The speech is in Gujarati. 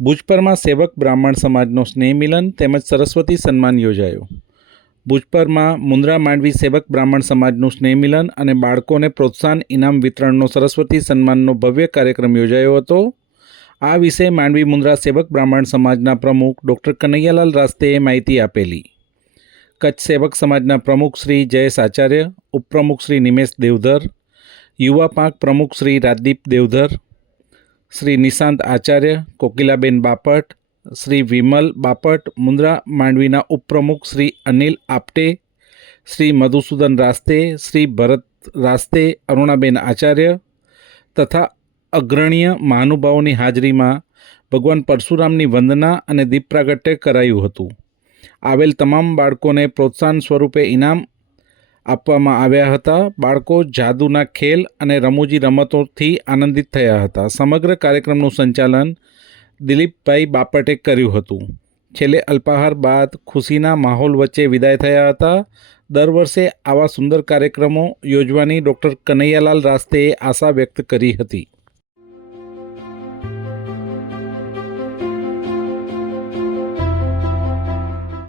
ભુજપરમાં સેવક બ્રાહ્મણ સમાજનો સ્નેહ મિલન તેમજ સરસ્વતી સન્માન યોજાયો. ભુજપરમાં મુન્દ્રા માંડવી સેવક બ્રાહ્મણ સમાજનું સ્નેહ મિલન અને બાળકોને પ્રોત્સાહન, ઇનામ વિતરણનો સરસ્વતી સન્માનનો ભવ્ય કાર્યક્રમ યોજાયો હતો. આ વિશે માંડવી મુન્દ્રા સેવક બ્રાહ્મણ સમાજના પ્રમુખ ડૉક્ટર કનૈયાલાલ રાસ્તેએ માહિતી આપેલી. કચ્છ સેવક સમાજના પ્રમુખ શ્રી જયેશ આચાર્ય, ઉપપ્રમુખ શ્રી નિમેશ દેવધર, યુવા પાંખ પ્રમુખ શ્રી રાજદીપ દેવધર શ્રી નિશાંત આચાર્ય, કોકિલાબેન બાપટ, શ્રી વિમલ બાપટ, મુન્દ્રા માંડવીના ઉપપ્રમુખ શ્રી અનિલ આપટે, શ્રી મધુસૂદન રાસ્તે, શ્રી ભરત રાસ્તે, અરુણાબેન આચાર્ય તથા અગ્રણીય મહાનુભાવોની હાજરીમાં ભગવાન પરશુરામની વંદના અને દીપ પ્રાગટ્ય કરાયું હતું. આવેલ તમામ બાળકોને પ્રોત્સાહન સ્વરૂપે ઇનામ આપવામાં આવ્યા હતા. બાળકો જાદુના ખેલ અને રમૂજી રમતોથી આનંદિત થયા હતા. સમગ્ર કાર્યક્રમનું સંચાલન દિલીપભાઈ બાપટે કર્યું હતું. છેલ્લે અલ્પાહાર બાદ ખુશીના માહોલ વચ્ચે વિદાય થયા હતા. દર વર્ષે આવા સુંદર કાર્યક્રમો યોજવાની ડૉક્ટર કનૈયાલાલ રાસ્તેએ આશા વ્યક્ત કરી હતી.